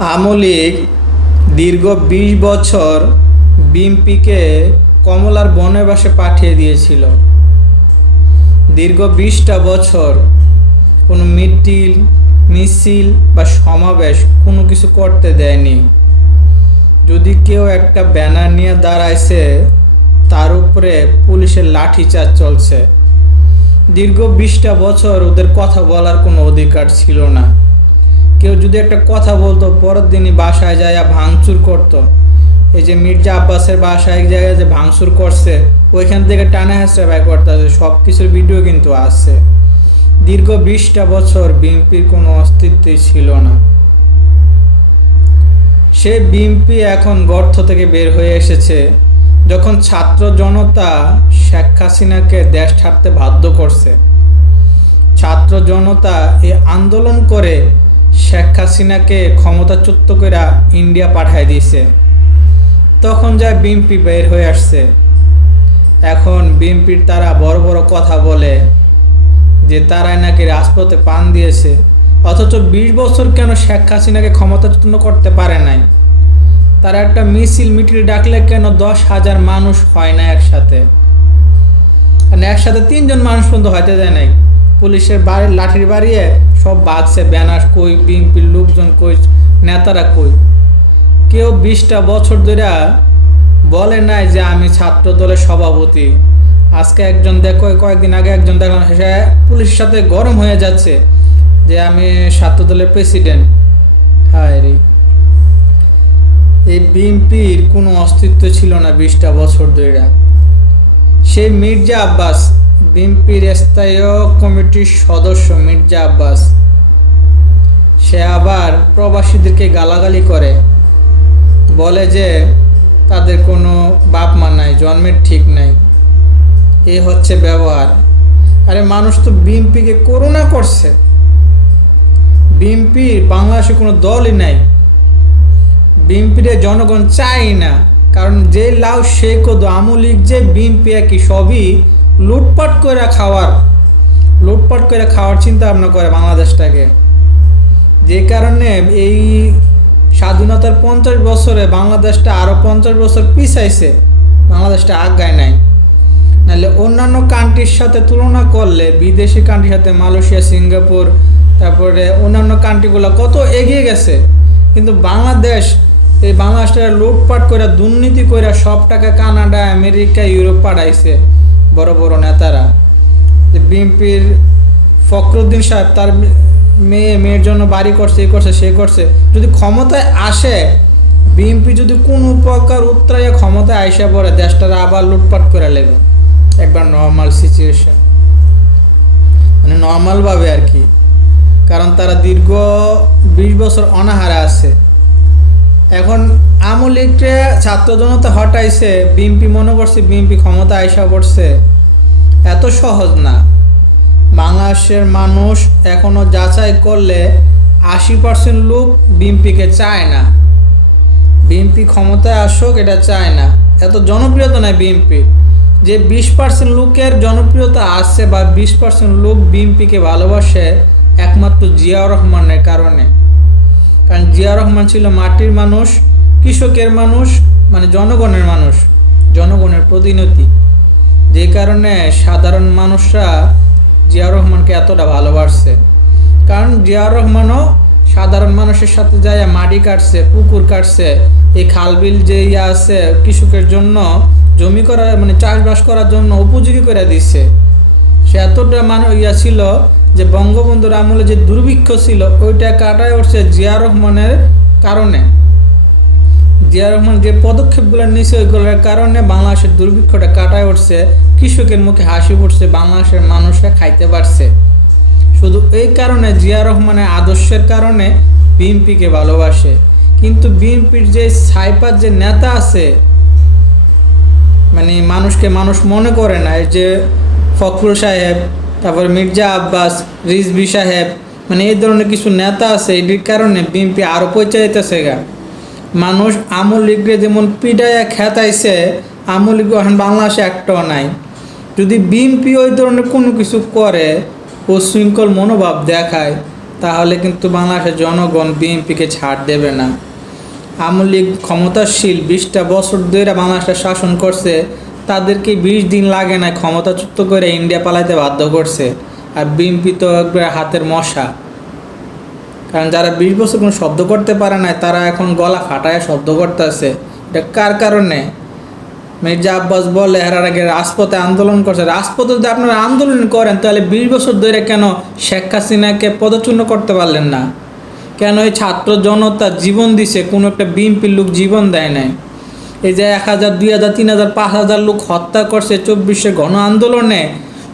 আমলিগ দীর্ঘ বিশ বছর বিএমপিকে কমলার বনবাসে পাঠিয়ে দিয়েছিল। দীর্ঘ বিশটা বছর কোনো মিটিল, মিছিল বা সমাবেশ কোনো কিছু করতে দেয়নি। যদি কেউ একটা ব্যানার নিয়ে দাঁড়াইছে, তার উপরে পুলিশের লাঠিচার্জ চলছে। দীর্ঘ বিশটা বছর ওদের কথা বলার কোনো অধিকার ছিল না। কেউ যদি একটা কথা বলতো, পরের দিনই বাসায় যায় ভাঙচুর করতো। এই যে মির্জা আব্বাসের বাসায় এক জায়গায় যে ভাঙচুর করছে, ওইখান থেকে টানা হেসড়ে ব্যয় করতে আছে সব কিছুর ভিডিও কিন্তু আছে। দীর্ঘ বিশটা বছর বিএনপির কোনো অস্তিত্বই ছিল না। সে বিএনপি এখন গর্ত থেকে বের হয়ে এসেছে, যখন ছাত্র জনতা শেখ হাসিনাকে দেশ ছাড়তে বাধ্য করছে। ছাত্র জনতা এই আন্দোলন করে শেখ হাসিনাকে ক্ষমতাচ্যুত করে ইন্ডিয়া পাঠায় দিয়েছে। তখন যা বিএমপি বের হয়ে আসছে। এখন বিএমপির তারা বড় বড় কথা বলে যে তারাই নাকি রাজপথে পান দিয়েছে। অথচ বিশ বছর কেন শেখ হাসিনাকে ক্ষমতাচ্যুত করতে পারে নাই? তারা একটা মিছিল মিটিল ডাকলে কেন দশ হাজার মানুষ হয় না একসাথে? মানে একসাথে তিনজন মানুষ পর্যন্ত হইতে দেয় নাই। পুলিশের বাড়ি লাঠির বাড়িয়ে সব বাগছে ব্যানার কই, বিএনপির লোকজন কই, নেতারা কই? কেউ বিশটা বছর ধরে বলে নাই যে আমি ছাত্র দলের সভাপতি। আজকে একজন দেখো, কয়েকদিন আগে একজন দেখলাম সে পুলিশের সাথে গরম হয়ে যাচ্ছে যে আমি ছাত্র দলের প্রেসিডেন্ট। হায় রে। এই বিএনপির কোনো অস্তিত্ব ছিল না বিশটা বছর ধরে। সেই মির্জা আব্বাস বিএনপির স্থায়ী কমিটির সদস্য মির্জা আব্বাস। সে আবার প্রবাসীদেরকে গালাগালি করে। বলে যে তাদের কোনো বাপ মা নাই, জন্মের ঠিক নাই। এ হচ্ছে ব্যবহার। আরে মানুষ তো বিএনপিকে করোনা করছে। বিএনপির বাংলাদেশে কোনো দলই নাই। বিএনপির জনগণ চাই না। কারণ যে লাউ সে কদ আমলিক যে বিএনপি একই, সবই লুটপাট করে খাওয়ার, লুটপাট করে খাওয়ার চিন্তা ভাবনা করে বাংলাদেশটাকে। যে কারণে এই স্বাধীনতার পঞ্চাশ বছরে বাংলাদেশটা আরও পঞ্চাশ বছর পিছাইছে, বাংলাদেশটা আগায় নাই। নাহলে অন্যান্য কান্ট্রির সাথে তুলনা করলে, বিদেশি কান্ট্রির সাথে মালয়েশিয়া, সিঙ্গাপুর, তারপরে অন্যান্য কান্ট্রিগুলো কত এগিয়ে গেছে। কিন্তু বাংলাদেশ, এই বাংলাদেশটা লুটপাট করে, দুর্নীতি করে সব টাকা কানাডা, আমেরিকা, ইউরোপ পাঠাইছে। বড় বড় নেতারা। যে বিএনপির ফখরুদ্দিন সাহেব তার মেয়ে, মেয়ের জন্য বাড়ি করছে, এ করছে, সে করছে। যদি ক্ষমতায় আসে, বিএনপি যদি কোনো প্রকার উত্তরায় ক্ষমতায় আইসা পড়ে, দেশটারা আবার লুটপাট করে নেবে একবার নর্মাল সিচুয়েশন মানে নর্মালভাবে আর কি। কারণ তারা দীর্ঘ বিশ বছর অনাহারে আছে। এখন আমলিগকে ছাত্র জনতা হটাইছে, বিএনপি মনে করছে বিএনপি ক্ষমতা আইসা পড়ছে। এত সহজ না। বাংলাদেশের মানুষ এখনও যাচাই করলে আশি পার্সেন্ট লোক বিএনপিকে চায় না। বিএনপি ক্ষমতায় আসুক, এটা চায় না। এত জনপ্রিয়তা নয় বিএনপি। যে বিশ পার্সেন্ট লোকের জনপ্রিয়তা আসছে বা বিশ পার্সেন্ট লোক বিএনপিকে ভালোবাসে, একমাত্র জিয়াউর রহমানের কারণে। কারণ জিয়া রহমান ছিল মাটির মানুষ, কৃষকের মানুষ মানে জনগণের মানুষ, জনগণের প্রতিনিধি। যে কারণে সাধারণ মানুষরা জিয়া রহমানকে এতটা ভালোবাসছে। কারণ জিয়া রহমানও সাধারণ মানুষের সাথে যায়, মাটি কাটছে, পুকুর কাটছে, এই খালবিল যে ইয়ে আছে, কৃষকের জন্য জমি করা মানে চাষবাস করার জন্য উপযোগী করে দিচ্ছে সে এতটা মানুষ ইয়া ছিল যে বঙ্গবন্ধুর আমলে যে দুর্ভিক্ষ ছিল, ওইটা কাটায় উঠছে জিয়া রহমানের কারণে। জিয়া রহমান যে পদক্ষেপগুলো নিয়েছে ওইগুলোর কারণে বাংলাদেশের দুর্ভিক্ষটা কাটায় উঠছে, কৃষকের মুখে হাসি পড়ছে বাংলাদেশের মানুষরা খাইতে পারছে। শুধু এই কারণে জিয়া রহমানের আদর্শের কারণে বিএনপিকে ভালোবাসে। কিন্তু বিএনপির যে সাইপার যে নেতা আছে মানে মানুষকে মানুষ মনে করে না যে ফখরুল সাহেব তারপর মির্জা আব্বাস রিজবি সাহেব মানে এই ধরনের কিছু নেতা আছে এটির কারণে বিএনপি আরও পৌঁছাইতেছে গা। মানুষ আমল লিগরে যেমন পিডায়া খেতাইছে, আমল লিগ এখন বাংলাদেশে একটাও নাই। যদি বিএনপি ওই ধরনের কোনো কিছু করে, ও শৃঙ্খল মনোভাব দেখায়, তাহলে কিন্তু বাংলাদেশের জনগণ বিএনপিকে ছাড় দেবে না। আওয়ামী লীগ ক্ষমতাশীল বিশটা বছর ধরে বাংলাদেশে শাসন করছে তাদেরকে বিশ দিন লাগে না, ক্ষমতাচ্যুত করে ইন্ডিয়া পালাইতে বাধ্য করছে। আর বিএনপি তো একবার হাতের মশা। কারণ যারা বিশ বছর কোনো শব্দ করতে পারে না তারা এখন গলা ফাটায় শব্দ করতেছে। এটা কার কারণে? মির্জা আব্বাস বলে, এর আগে রাজপথে আন্দোলন করছে। রাজপথে যদি আপনারা আন্দোলন করেন, তাহলে বিশ বছর ধরে কেন শেখ হাসিনাকে পদচূর্ণ করতে পারলেন না? কেন এই ছাত্র জনতা জীবন দিছে, কোনো একটা বিএনপির লোক জীবন দেয় নাই? এই যে এক হাজার, দুই হাজার, তিন হাজার, পাঁচ হাজার লোক হত্যা করছে চব্বিশে গণ আন্দোলনে।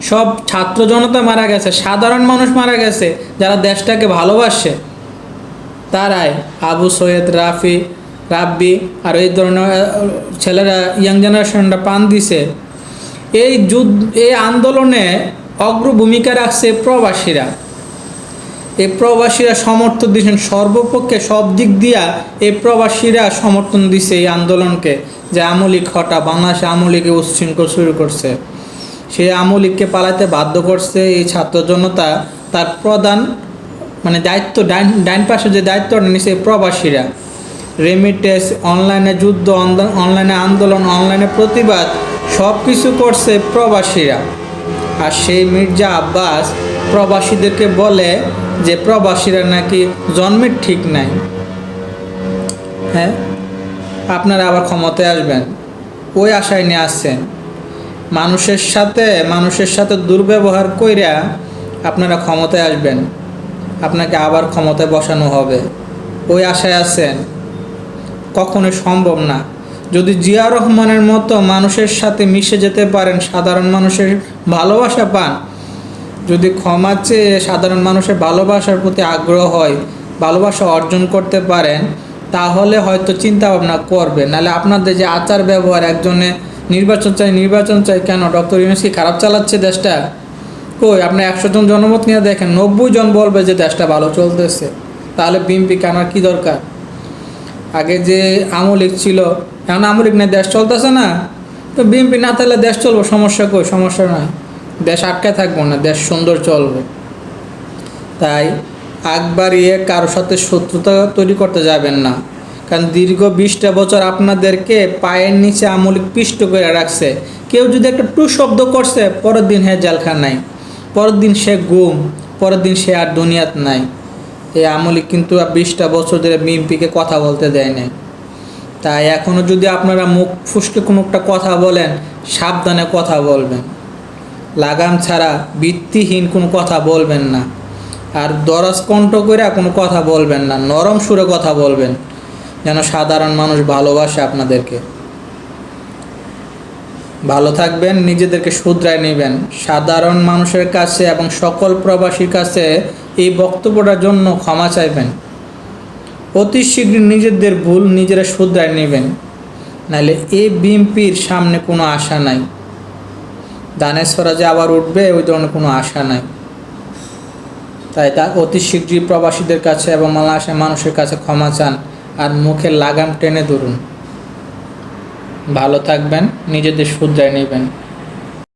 সব ছাত্র জনতা মারা গেছে, সাধারণ মানুষ মারা গেছে, যারা দেশটাকে ভালোবাসে। তারাই আবু সৈয়দ রাফি, রাব্বি আর এই ধরনের ছেলেরা ইয়াং জেনারেশনরা পান দিছে। এই যুদ্ধ, এই আন্দোলনে অগ্র ভূমিকা রাখছে প্রবাসীরা। এই প্রবাসীরা সমর্থন দিয়েছেন। সর্বপক্ষে সব দিক দিয়া এ প্রবাসীরা সমর্থন দিছে এই আন্দোলনকে যে আমলিক হটা বাংলাদেশে আমলিকে উচ্ছৃঙ্খল শুরু করছে। সেই আমলিককে পালাতে বাধ্য করছে এই ছাত্র জনতা। তার প্রধান মানে দায়িত্ব, ডাইন ডাইন পাশে যে দায়িত্বটা নিছে প্রবাসীরা। রেমিটেন্স, অনলাইনে যুদ্ধ অনলাইনে আন্দোলন, অনলাইনে প্রতিবাদ সব কিছু করছে প্রবাসীরা। আর সেই মির্জা আব্বাস প্রবাসীদেরকে বলে যে প্রবাসীরা নাকি জন্মের ঠিক নাই। হ্যাঁ? আপনারা আবার ক্ষমতায় আসবেন। ওই আশায় নিয়ে আসছেন। মানুষের সাথে মানুষের সাথে দুর্ব্যবহার কইরা আপনারা ক্ষমতায় আসবেন। আপনাকে আবার ক্ষমতায় বসানো হবে। ওই আশায় আছেন। কখনোই সম্ভব না। যদি জিয়া রহমানের মতো মানুষের সাথে মিশে যেতে পারেন, সাধারণ মানুষের ভালোবাসা পান যদি ক্ষমা চেয়ে সাধারণ মানুষের ভালোবাসার প্রতি আগ্রহ হয়, ভালোবাসা অর্জন করতে পারেন, তাহলে হয়তো চিন্তা ভাবনা করবে নাহলে আপনাদের যে আচার ব্যবহার, একজনে নির্বাচন চাই নির্বাচন চাই কেন? ডক্টর ইউনুস কি খারাপ চালাচ্ছে দেশটা? কই, আপনি একশো জন জনমত নিয়ে দেখেন, নব্বই জন বলবে যে দেশটা ভালো চলতেছে। তাহলে বিএমপি কেনার কি দরকার? আগে যে আমলিক ছিল, এখন আমলিক নেই দেশ চলতেছে না। তো বিএনপি না থাকলে দেশ চলবো, সমস্যা কই? সমস্যা নয় দেশ আটকায় থাকব না, দেশ সুন্দর চলবে। তাই আগ বাড়িয়ে কারোর সাথে শত্রুতা তৈরি করতে যাবেন না। কারণ দীর্ঘ বিশটা বছর আপনাদেরকে পায়ের নিচে আমলিক পিষ্ট করে রাখছে। কেউ যদি একটা টু শব্দ করছে, পরের দিন হ্যাঁ জেলখান নাই। পরের দিন সে গুম, পরের দিন সে আর দুনিয়াত নাই। এই আমলিক কিন্তু বিশটা বছর ধরে বিএনপিকে কথা বলতে দেয় নাই। তাই এখনও যদি আপনারা মুখ ফুসকে কোনো একটা কথা বলেন, সাবধানে কথা বলবেন। লাগাম ছাড়া ভিত্তিহীন কোনো কথা বলবেন না। আর দরজ কণ্ঠ করে কোনো কথা বলবেন না। নরম সুরে কথা বলবেন, যেন সাধারণ মানুষ ভালোবাসে আপনাদেরকে। ভালো থাকবেন, নিজেদেরকে শুধরায় নেবেন। সাধারণ মানুষের কাছে এবং সকল প্রবাসীর কাছে এই বক্তব্যটার জন্য ক্ষমা চাইবেন। অতি শীঘ্র নিজেদের ভুল নিজেরা শুধরায় নেবেন। নাহলে এই বিএমপির সামনে কোনো আশা নাই। দানেশ্বরা যে আবার উঠবে, ওই ধরনের কোনো আশা নাই। তাই তা অতি শীঘ্রই প্রবাসীদের কাছে এবং বাংলাদেশের মানুষের কাছে ক্ষমা চান আর মুখে লাগাম টেনে ধরুন। ভালো থাকবেন, নিজেদের সুদ্রায় নেবেন।